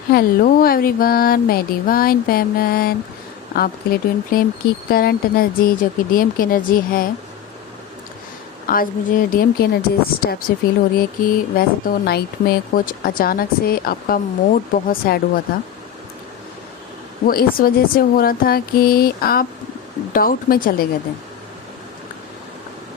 Hello everyone, मैं divine फेमनन आपके लिए ट्विन फ्लेम की करंट एनर्जी जो कि डीएम की एनर्जी है। आज मुझे डीएम की एनर्जी इस टाइप से फील हो रही है कि वैसे तो नाइट में कुछ अचानक से आपका मूड बहुत सैड हुआ था। वो इस वजह से हो रहा था कि आप डाउट में चले गए थे।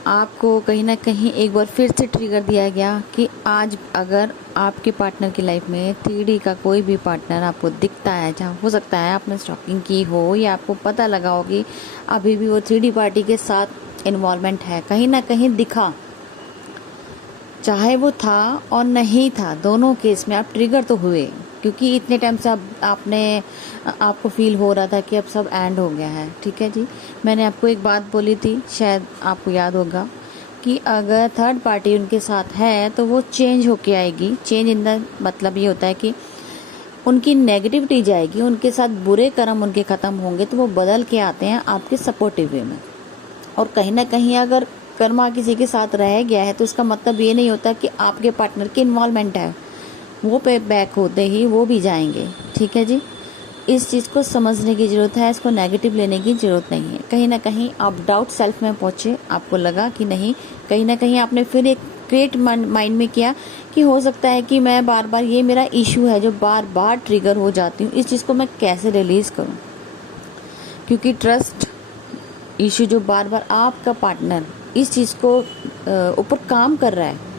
आपको कहीं ना कहीं एक बार फिर से ट्रिगर दिया गया कि आज अगर आपके पार्टनर की लाइफ में 3D का कोई भी पार्टनर आपको दिखता है, जहाँ हो सकता है आपने स्टॉकिंग की हो या आपको पता लगा हो कि अभी भी वो 3D पार्टी के साथ इन्वॉल्वमेंट है, कहीं ना कहीं दिखा, चाहे वो था और नहीं था, दोनों केस में आप ट्रिगर तो हुए क्योंकि इतने टाइम से आपको फील हो रहा था कि अब सब एंड हो गया है। ठीक है जी, मैंने आपको एक बात बोली थी, शायद आपको याद होगा, कि अगर थर्ड पार्टी उनके साथ है तो वो चेंज होके आएगी। चेंज इन द मतलब ये होता है कि उनकी नेगेटिविटी जाएगी, उनके साथ बुरे कर्म उनके ख़त्म होंगे तो वो बदल के आते हैं आपके सपोर्टिव वे में। और कहीं ना कहीं अगर कर्मा किसी के साथ रह गया है तो उसका मतलब ये नहीं होता कि आपके पार्टनर की इन्वॉल्वमेंट है, वो पे बैक होते ही वो भी जाएंगे। ठीक है जी, इस चीज़ को समझने की ज़रूरत है, इसको नेगेटिव लेने की ज़रूरत नहीं है। कहीं ना कहीं आप डाउट सेल्फ में पहुँचे, आपको लगा कि नहीं, कहीं ना कहीं आपने फिर एक क्रिएट माइंड में किया कि हो सकता है कि मैं बार बार, ये मेरा इशू है जो बार बार ट्रिगर हो जाती हूँ, इस चीज़ को मैं कैसे रिलीज़ करूँ। क्योंकि ट्रस्ट इशू जो बार बार आपका पार्टनर इस चीज़ को ऊपर काम कर रहा है,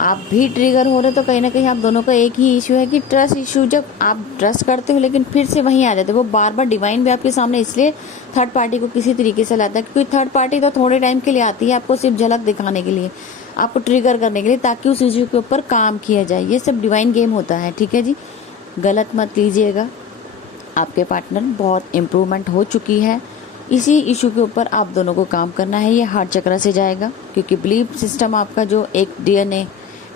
आप भी ट्रिगर हो रहे, तो कहीं ना कहीं आप दोनों का एक ही इशू है कि ट्रस्ट इशू। जब आप ट्रस्ट करते हो लेकिन फिर से वहीं आ जाते हो, वो बार बार डिवाइन भी आपके सामने इसलिए थर्ड पार्टी को किसी तरीके से लाता है क्योंकि थर्ड पार्टी तो थोड़े टाइम के लिए आती है, आपको सिर्फ झलक दिखाने के लिए, आपको ट्रिगर करने के लिए, ताकि उस इशू के ऊपर काम किया जाए। ये सब डिवाइन गेम होता है। ठीक है जी, गलत मत लीजिएगा। आपके पार्टनर बहुत इम्प्रूवमेंट हो चुकी है, इसी इशू के ऊपर आप दोनों को काम करना है। ये हार्ट चक्र से जाएगा क्योंकि बिलीफ सिस्टम आपका जो एक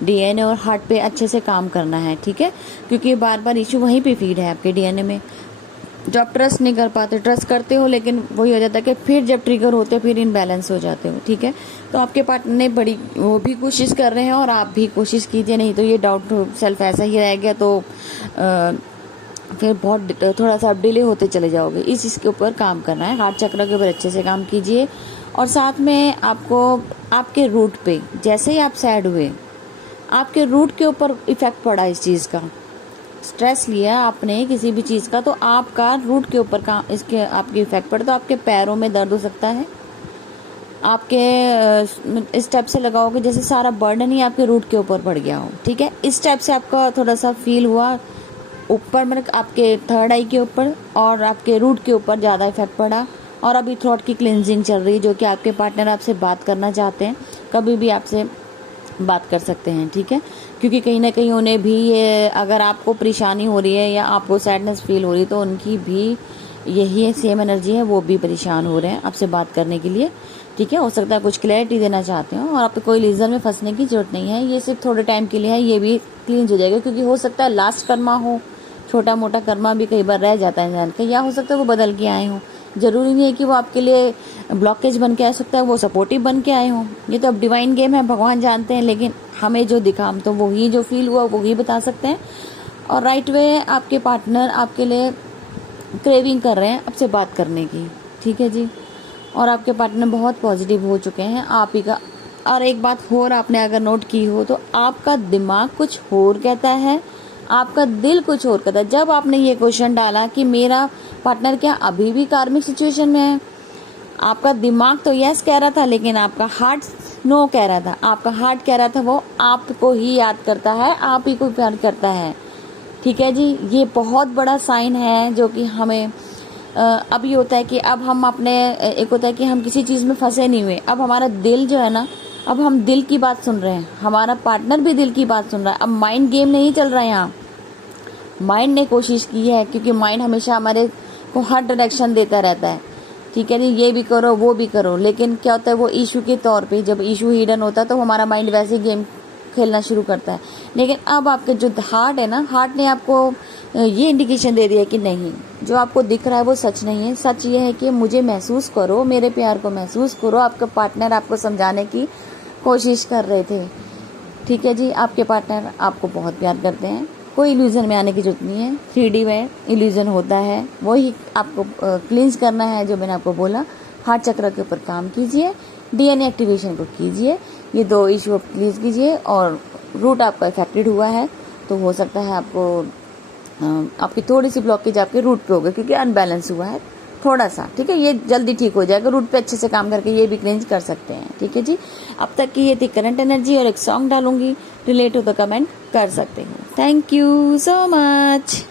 डीएनए और हार्ट पे अच्छे से काम करना है। ठीक है, क्योंकि बार बार इशू वहीं पे फीड है आपके डीएनए में। जो आप ट्रस्ट नहीं कर पाते, ट्रस्ट करते हो लेकिन वही हो जाता है कि फिर जब ट्रिगर होते हो फिर इनबैलेंस हो जाते हो। ठीक है, तो आपके पार्टनर ने बड़ी वो भी कोशिश कर रहे हैं और आप भी कोशिश कीजिए, नहीं तो ये डाउट सेल्फ ऐसा ही रह गया तो फिर बहुत थोड़ा सा डिले होते चले जाओगे। इस चीज़ के ऊपर काम करना है, हार्ट चक्र के ऊपर अच्छे से काम कीजिए। और साथ में आपको आपके रूट पे, जैसे ही आप सैड हुए, आपके रूट के ऊपर इफेक्ट पड़ा इस चीज़ का, स्ट्रेस लिया आपने किसी भी चीज़ का, तो आपका रूट के ऊपर का इसके आपके इफेक्ट पड़े, तो आपके पैरों में दर्द हो सकता है। आपके इस टाइप से लगाओगे जैसे सारा बर्डन ही आपके रूट के ऊपर पड़ गया हो। ठीक है, इस टाइप से आपका थोड़ा सा फील हुआ, ऊपर मतलब आपके थर्ड आई के ऊपर और आपके रूट के ऊपर ज़्यादा इफेक्ट पड़ा। और अभी थ्रोट की क्लिनजिंग चल रही है, जो कि आपके पार्टनर आपसे बात करना चाहते हैं, कभी भी आपसे बात कर सकते हैं। ठीक है, क्योंकि कहीं ना कहीं उन्हें भी ये, अगर आपको परेशानी हो रही है या आपको सैडनेस फील हो रही है तो उनकी भी यही सेम एनर्जी है, वो भी परेशान हो रहे हैं आपसे बात करने के लिए। ठीक है, हो सकता है कुछ क्लैरिटी देना चाहते हो और आप कोई रीज़न में फंसने की जरूरत नहीं है, ये सिर्फ थोड़े टाइम के लिए है, ये भी क्लीन हो जाएगा। क्योंकि हो सकता है लास्ट कर्मा हो, छोटा मोटा कर्मा भी कई बार रह जाता है इंसान का, या हो सकता है वो बदल के आए हों। जरूरी नहीं है कि वो आपके लिए ब्लॉकेज बन के आ सकता है, वो सपोर्टिव बन के आए हों। ये तो अब डिवाइन गेम है, भगवान जानते हैं, लेकिन हमें जो दिखा, हम तो वही जो फील हुआ वही बता सकते हैं। और राइट वे आपके पार्टनर आपके लिए क्रेविंग कर रहे हैं आपसे बात करने की। ठीक है जी, और आपके पार्टनर बहुत पॉजिटिव हो चुके हैं आप ही का। और एक बात और आपने अगर नोट की हो तो आपका दिमाग कुछ और कहता है, आपका दिल कुछ और कहता है। जब आपने ये क्वेश्चन डाला कि मेरा पार्टनर क्या अभी भी कार्मिक सिचुएशन में है, आपका दिमाग तो यस कह रहा था लेकिन आपका हार्ट नो कह रहा था। आपका हार्ट कह रहा था वो आपको ही याद करता है, आप ही को प्यार करता है। ठीक है जी, ये बहुत बड़ा साइन है जो कि हमें अभी होता है कि अब हम अपने, एक होता है कि हम किसी चीज़ में फंसे नहीं हुए, अब हमारा दिल जो है ना, अब हम दिल की बात सुन रहे हैं, हमारा पार्टनर भी दिल की बात सुन रहा है। अब माइंड गेम नहीं चल रहा है यहाँ, माइंड ने कोशिश की है, क्योंकि माइंड हमेशा हमारे को हर डायरेक्शन देता रहता है। ठीक है जी, ये भी करो वो भी करो, लेकिन क्या होता है वो इशू के तौर पे, जब इशू हिडन होता है तो हमारा माइंड वैसे गेम खेलना शुरू करता है। लेकिन अब आपके जो हार्ट है ना, हार्ट ने आपको ये इंडिकेशन दे दिया है कि नहीं, जो आपको दिख रहा है वो सच नहीं है। सच ये है कि मुझे महसूस करो, मेरे प्यार को महसूस करो। आपका पार्टनर आपको समझाने की कोशिश कर रहे थे। ठीक है जी, आपके पार्टनर आपको बहुत प्यार करते हैं, कोई इल्यूजन में आने की जरूरत नहीं है। 3D में इल्यूजन होता है, वही आपको क्लींस करना है। जो मैंने आपको बोला, हार्ट चक्र के ऊपर काम कीजिए, DNA एक्टिवेशन को कीजिए, ये 2 इशू आप क्लींस कीजिए। और रूट आपका इफेक्टेड हुआ है तो हो सकता है आपको आपकी थोड़ी सी ब्लॉकेज आपके रूट पे होगी, क्योंकि अनबैलेंस हुआ है थोड़ा सा। ठीक है, ये जल्दी ठीक हो जाएगा। रूट पे अच्छे से काम करके ये भी क्लींस कर सकते हैं। ठीक है जी, अब तक की ये थी करंट एनर्जी, और एक सॉन्ग डालूंगी, रिलेट हो तो कमेंट कर सकते हो। Thank you so much.